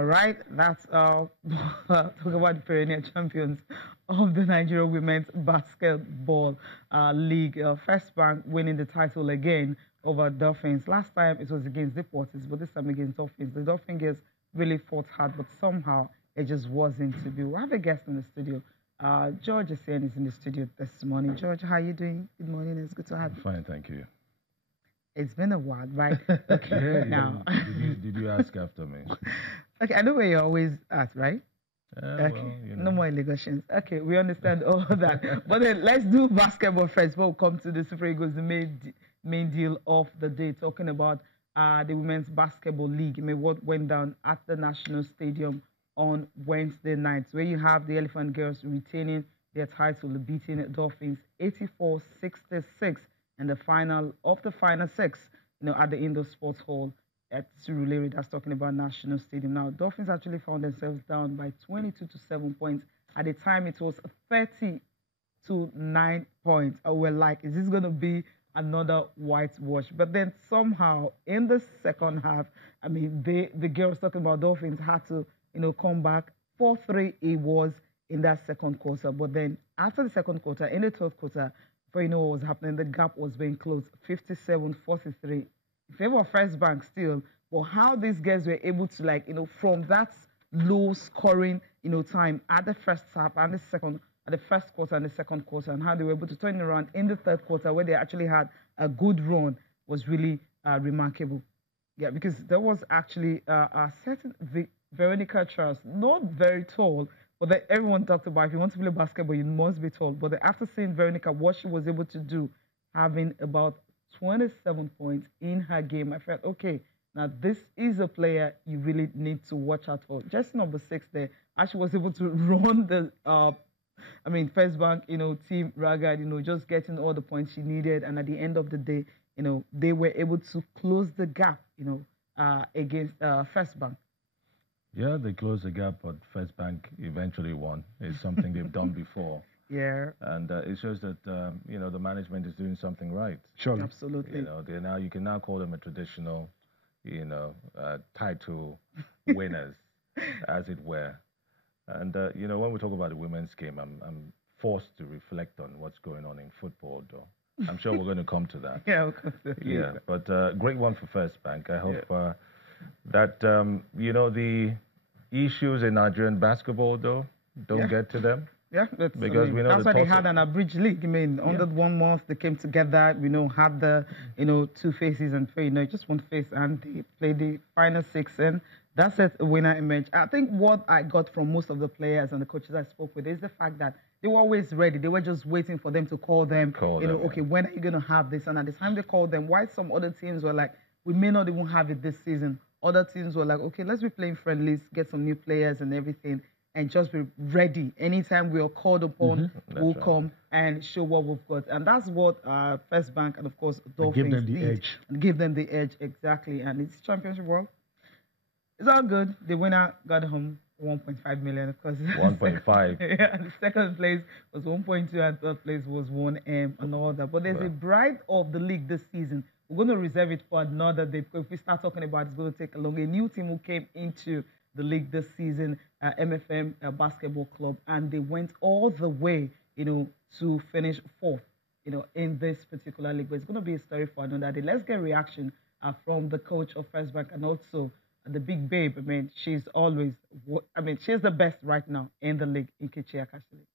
All right, that's talk about the perennial champions of the Nigeria Women's Basketball League. First Bank winning the title again over Dolphins. Last time it was against Deportes, but this time against Dolphins. The Dolphin girls really fought hard, but somehow it just wasn't to be. We have a guest in the studio. George is in the studio this morning. George, how are you doing? Good morning. It's good to have you. Fine, thank you. It's been a while, right? Okay, yeah, now. Did you ask after me? Okay, I know where you're always at, right? Okay, well, you know. No more allegations. Okay, we understand all that. But then let's do basketball first before we come to the Super Eagles, the main deal of the day, talking about the Women's Basketball League. I mean, what went down at the National Stadium on Wednesday night, where you have the Elephant Girls retaining their title, beating Dolphins 84-66 in the final of the final six, at the Indoor Sports Hall at Surulere. That's talking about National Stadium. Now, Dolphins actually found themselves down by 22 to 7 points. At the time, it was 30 to 9 points. We're like, is this going to be another whitewash? But then somehow, in the second half, I mean, the girls talking about Dolphins had to, come back. 4-3 it was in that second quarter. But then after the second quarter, in the third quarter, before you know what was happening, the gap was being closed, 57-43 in favor of First Bank still. But how these guys were able to, from that low scoring, time at the first half and at the first quarter and the second quarter, and how they were able to turn around in the third quarter where they actually had a good run was really remarkable. Yeah, because there was actually a certain Veronica Charles, not very tall, but everyone talked about, if you want to play basketball, you must be tall. But after seeing Veronica, what she was able to do, having about 27 points in her game, I felt, okay, now this is a player you really need to watch out for. Just number 6 there, actually was able to run the, First Bank, team ragged, just getting all the points she needed. And at the end of the day, they were able to close the gap, against First Bank. Yeah, they closed the gap, but First Bank eventually won. It's something they've done before. Yeah. And it shows that, the management is doing something right. Sure. Absolutely. You can now call them a traditional, title winners, as it were. And, when we talk about the women's game, I'm forced to reflect on what's going on in football, though. I'm sure we're going to come to that. Yeah, we'll come to that. Yeah, but great one for First Bank. I hope that, the issues in Nigerian basketball, though, don't get to them. Yeah, because we know that's why they had an abridged league. I mean, under 1 month they came together. Had the 2 phases and just one phase, and they played the final 6, and that set a winner image. I think what I got from most of the players and the coaches I spoke with is the fact that they were always ready. They were just waiting for them to call them. Okay, when are you going to have this? And at the time they called them, why some other teams were like, we may not even have it this season. Other teams were like, okay, let's be playing friendlies, get some new players and everything, and just be ready. Anytime we are called upon, we'll come and show what we've got. And that's what First Bank and, of course, Dolphins give them the edge. Give them the edge, exactly. And it's championship world. It's all good. The winner got home 1.5 million, of course. 1.5. Yeah, the second place was 1.2 and third place was 1M and all that. But there's a bride of the league this season. We're going to reserve it for another day, because if we start talking about it, it's going to take a long. A new team who came into the league this season, MFM Basketball Club, and they went all the way, to finish 4th, in this particular league. But it's going to be a story for another day. Let's get reaction from the coach of First Bank and also the big babe. I mean, she's always, she's the best right now in the league, Nkechi Akashile.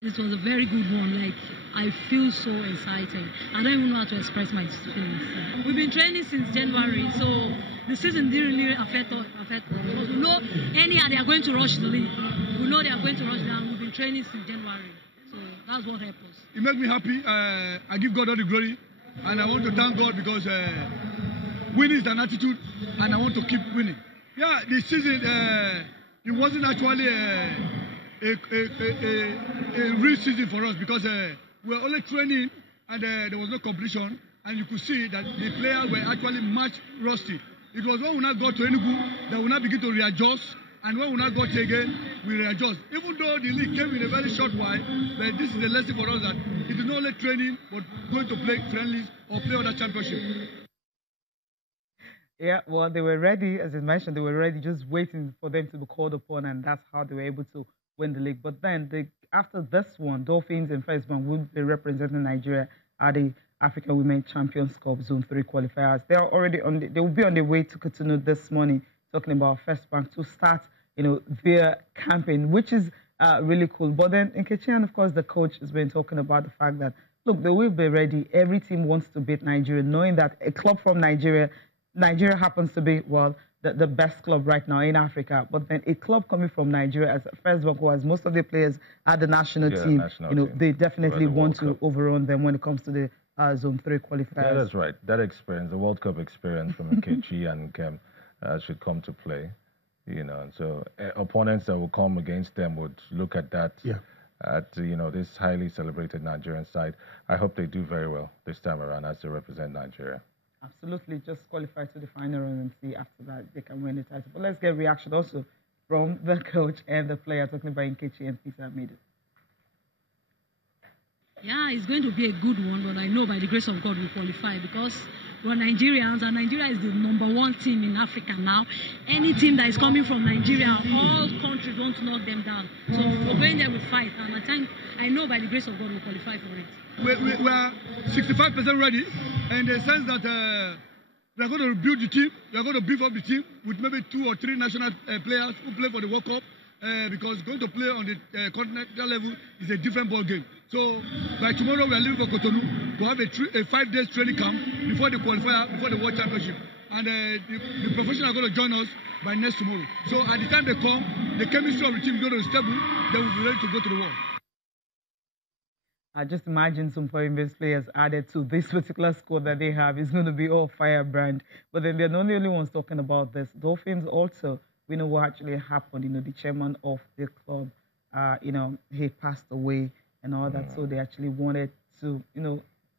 This was a very good one. I feel so excited. I don't even know how to express my feelings. We've been training since January, so the season didn't really affect us. Because we know anyhow they are going to rush the league. We know they are going to rush down. We've been training since January. So that's what helped us. It makes me happy. I give God all the glory. And I want to thank God because winning is an attitude, and I want to keep winning. Yeah, this season, it wasn't actually a real season for us because we were only training and there was no competition, and you could see that the players were actually much rusty. It was when we now got to Enugu that we now begin to readjust, and when we now got here again, we readjust. Even though the league came in a very short while, but this is a lesson for us that it is not only training, but going to play friendlies or play other championships. Yeah, well, they were ready, as you mentioned, they were ready, just waiting for them to be called upon, and that's how they were able to win the league. But then, after this one, Dolphins and First Bank will be representing Nigeria at the African Women Champions Cup Zone 3 qualifiers. They are already they will be on their way to Cotonou this morning, talking about First Bank to start, their campaign, which is really cool. But then, Nkechi, and of course, the coach has been talking about the fact that, look, they will be ready. Every team wants to beat Nigeria, knowing that a club from Nigeria happens to be, well, the best club right now in Africa. But then a club coming from Nigeria, as First Bank, who has most of the players at the national team, team, they definitely want to overrun them when it comes to the Zone 3 qualifiers. Yeah, that's right. That experience, the World Cup experience from Nkechi and Kem, should come to play. So opponents that will come against them would look at that. Yeah. At this highly celebrated Nigerian side. I hope they do very well this time around as they represent Nigeria. Absolutely, just qualify to the final round and see after that they can win the title. But let's get reaction also from the coach and the player, talking about Nkechi and Peter Amide. Yeah, it's going to be a good one, but I know by the grace of God we'll qualify because we're Nigerians, and Nigeria is the #1 team in Africa now. Any team that is coming from Nigeria, all countries want to knock them down. So we're going there with fight, and I know by the grace of God we'll qualify for it. We are 65% ready, in the sense that we are going to build the team, we are going to beef up the team with maybe 2 or 3 national players who play for the World Cup, because going to play on the continental level is a different ball game. So by tomorrow we are leaving for Cotonou to have a 5-day training camp before the qualifier, before the World Championship. And the professionals are going to join us by next tomorrow. So at the time they come, the chemistry of the team is going to be stable, they will be ready to go to the world. I just imagine some foreign-based players added to this particular squad that they have. It's going to be all firebrand. But then they're not the only ones talking about this. Dolphins also, we know what actually happened. The chairman of the club, he passed away and all that. So they actually wanted to,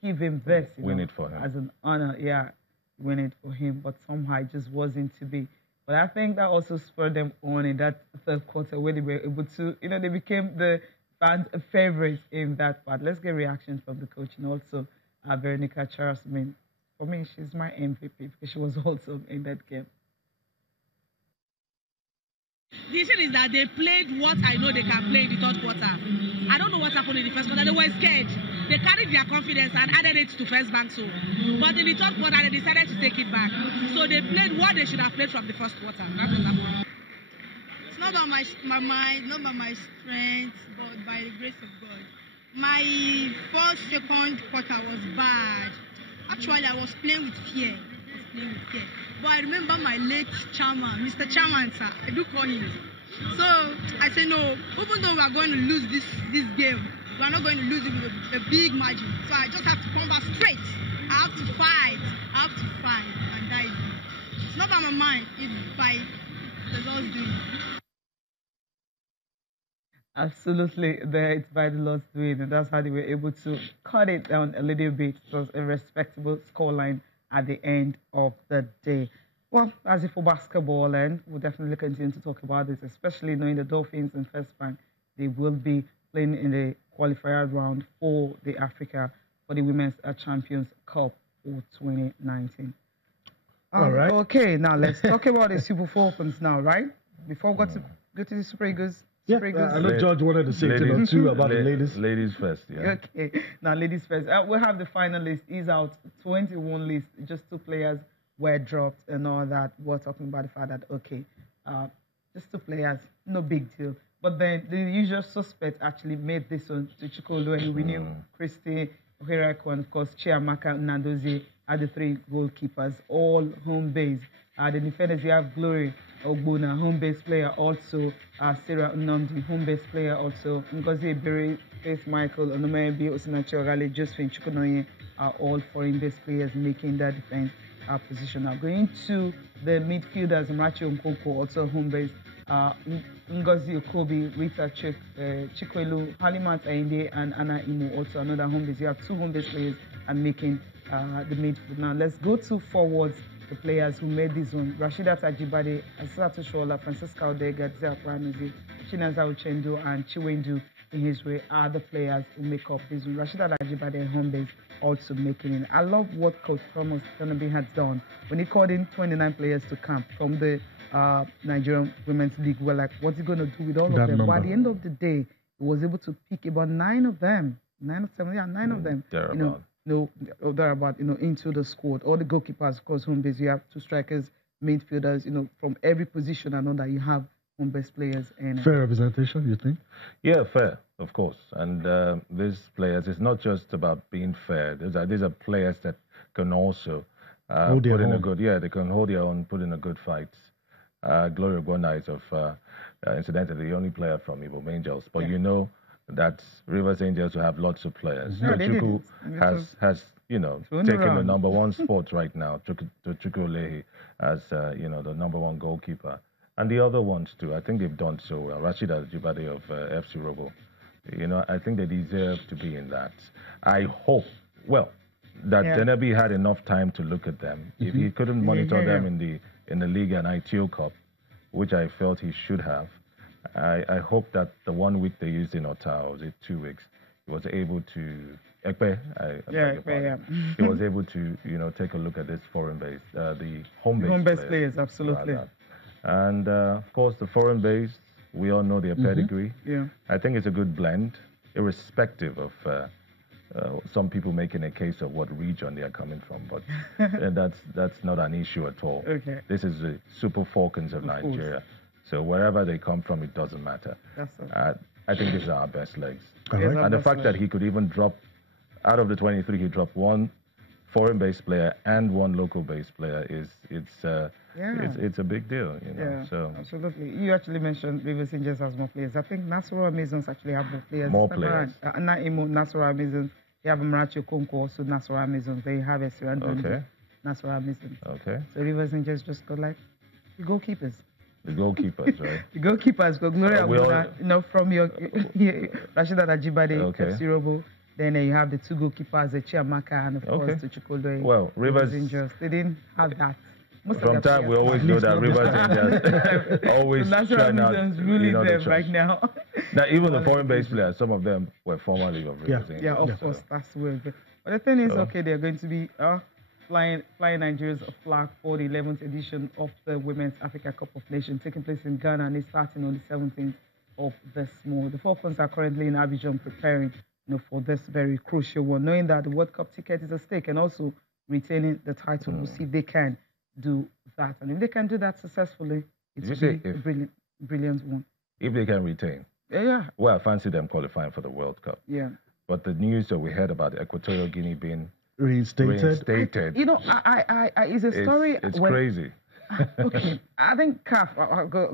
give him this, win it for him as an honor. Yeah, win it for him. But somehow it just wasn't to be. But I think that also spurred them on in that third quarter where they were able to, they became the fans' favorites in that part. Let's get reactions from the coach and also Veronica Charles. I mean, for me, she's my MVP because she was also in that game. The issue is that they played what I know they can play in the third quarter. I don't know what happened in the first quarter. They were scared. They carried their confidence and added it to First Bank. But in the third quarter, they decided to take it back. So they played what they should have played from the first quarter. That's what happened. It's not by my mind, not by my strength, but by the grace of God. My second quarter was bad. Actually, I was playing with fear. But I remember my late chairman, Mr. Chairman, sir. I do call him. So I said, no, even though we are going to lose this game, we are not going to lose it with a big margin. So I just have to come back straight. I have to fight. And that is it. It's not by my mind, it's by the Lord's doing. Absolutely, it's by the Lord's doing, and that's how they were able to cut it down a little bit. It was a respectable scoreline at the end of the day. Well, as if for basketball, and we'll definitely continue to talk about this, especially knowing the Dolphins and First Bank, they will be playing in the qualifier round for the Women's Champions Cup for 2019. All right. Okay, now let's talk about the Super Falcons now, right? Before we go to the Super Eagles. Yeah, I know George wanted to say a thing or two about the ladies. Ladies first, yeah. Okay, now ladies first. We have the final list. Is out 21 list. Just 2 players were dropped and all that. We're talking about the fact that, okay, just 2 players, no big deal. But then the usual suspect actually made this one to Chikolo, and we knew Christy, Oherako, and of course Chiamaka Nandozie are the 3 goalkeepers, all home base. The defenders, you have Glory Ogbuna, home base player, also Sarah Nnamdi, home base player, also Ngozi Ebere, Faith Michael, Onomebi, Osinachi Ogale, Josephine Chukwunoye are all foreign base players making that defense position. Now going to the midfielders, Mrachi Nkoko, also home base, Ngozi Okobi, Rita Chikwelu, Halimat Ainde, and Anna Imo, also another home base. You have 2 home base players and making the midfield. Now let's go to forwards. the players who made this one. Rasheedat Ajibade, Asisat Shola, Francisca Odega, Zia Pranazi, Chinaza Uchendu, and Chiwendu in his way are the players who make up this one. Rasheedat Ajibade and home base also making it. I love what Coach Thomas Thanabe has done. When he called in 29 players to camp from the Nigerian Women's League, we're like, what's he going to do with all of them? Number. But at the end of the day, he was able to pick about 9 of them. 9 or 7, yeah, 9 of them. Thereabout, into the squad. All the goalkeepers, of course, home base. You have 2 strikers, midfielders, from every position. I know that you have home base players. And fair representation, you think? Yeah, fair, of course. And these players, it's not just about being fair. These are players that can also put in a good, they can hold their own, put in a good fight. Gloria Gwona is incidentally the only player from Igbo Angels, but you know that Rivers Angels will have lots of players. Chuku has taken the number 1 spot right now. Chuku Lehi as the number 1 goalkeeper, and the other ones too. I think they've done so well. Rasheedat Ajibade of FC Robo, I think they deserve to be in that. I hope that Denebi had enough time to look at them. If he couldn't monitor them in the league and ITO Cup, which I felt he should have. I hope that the 1 week they used in Ottawa, was it 2 weeks, he was able to he was able to take a look at this foreign base, the home base players, absolutely. And of course the foreign base, we all know their pedigree. Yeah, I think it's a good blend, irrespective of some people making a case of what region they are coming from, but that's not an issue at all. Okay. This is the Super Falcons of Nigeria. So wherever they come from, it doesn't matter. I think these are our best legs. And the fact that he could even drop, out of the 23, he dropped 1 foreign-based player and 1 local-based player it's a big deal. Yeah, so absolutely. You actually mentioned Rivers Angels has more players. I think Nasarawa Amazons actually have more players. More players. Nasarawa Amazons. They have Marachi Okonkwo, also Nasarawa Amazons. They have Esiran Okay. Nasarawa Amazons. Okay. So Rivers Angels just got like the goalkeepers. The goalkeepers, right? The goalkeepers got Gloria Gwona, from your Rasheedat Ajibade, FC Robo. Then you have the 2 goalkeepers, the Chiamaka and of course the Chukwudoye. Well, Rivers Angels, they didn't have that. From time we always know that Rivers Angels always trying out really them right now. Now even the foreign-based players, some of them were formerly of Rivers Angels. Yeah, of course, that's weird. But the thing is, they're going to be flying Nigeria's flag for the 11th edition of the Women's Africa Cup of Nations, taking place in Ghana, and it's starting on the 17th of this month. The Falcons are currently in Abidjan preparing, for this very crucial one, knowing that the World Cup ticket is at stake and also retaining the title. We'll see if they can do that, and if they can do that successfully, it will be a brilliant one. If they can retain, well, I fancy them qualifying for the World Cup. Yeah, but the news that we heard about Equatorial Guinea being reinstated. It's a story. It's crazy. Okay, I think CAF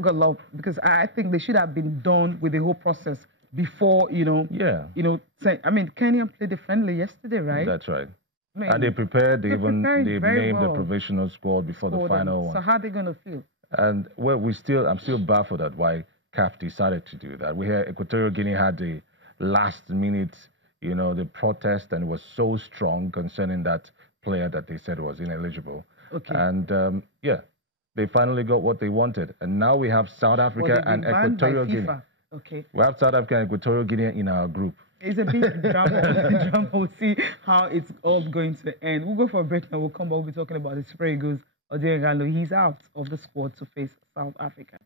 got love because I think they should have been done with the whole process before. I mean, Kenya played the friendly yesterday, right? That's right. And they prepared. They've named the provisional squad before the final one. So how are they going to feel? And I'm still baffled at why CAF decided to do that. We hear Equatorial Guinea had the last minute, the protest, and it was so strong concerning that player that they said was ineligible. Okay. And they finally got what they wanted. And now we have South Africa and Equatorial Guinea. Okay. We have South Africa and Equatorial Guinea in our group. It's a big drama. We'll see how it's all going to end. We'll go for a break now. We'll come back. We'll be talking about the Super Eagles. Odiegalo, he's out of the squad to face South Africa.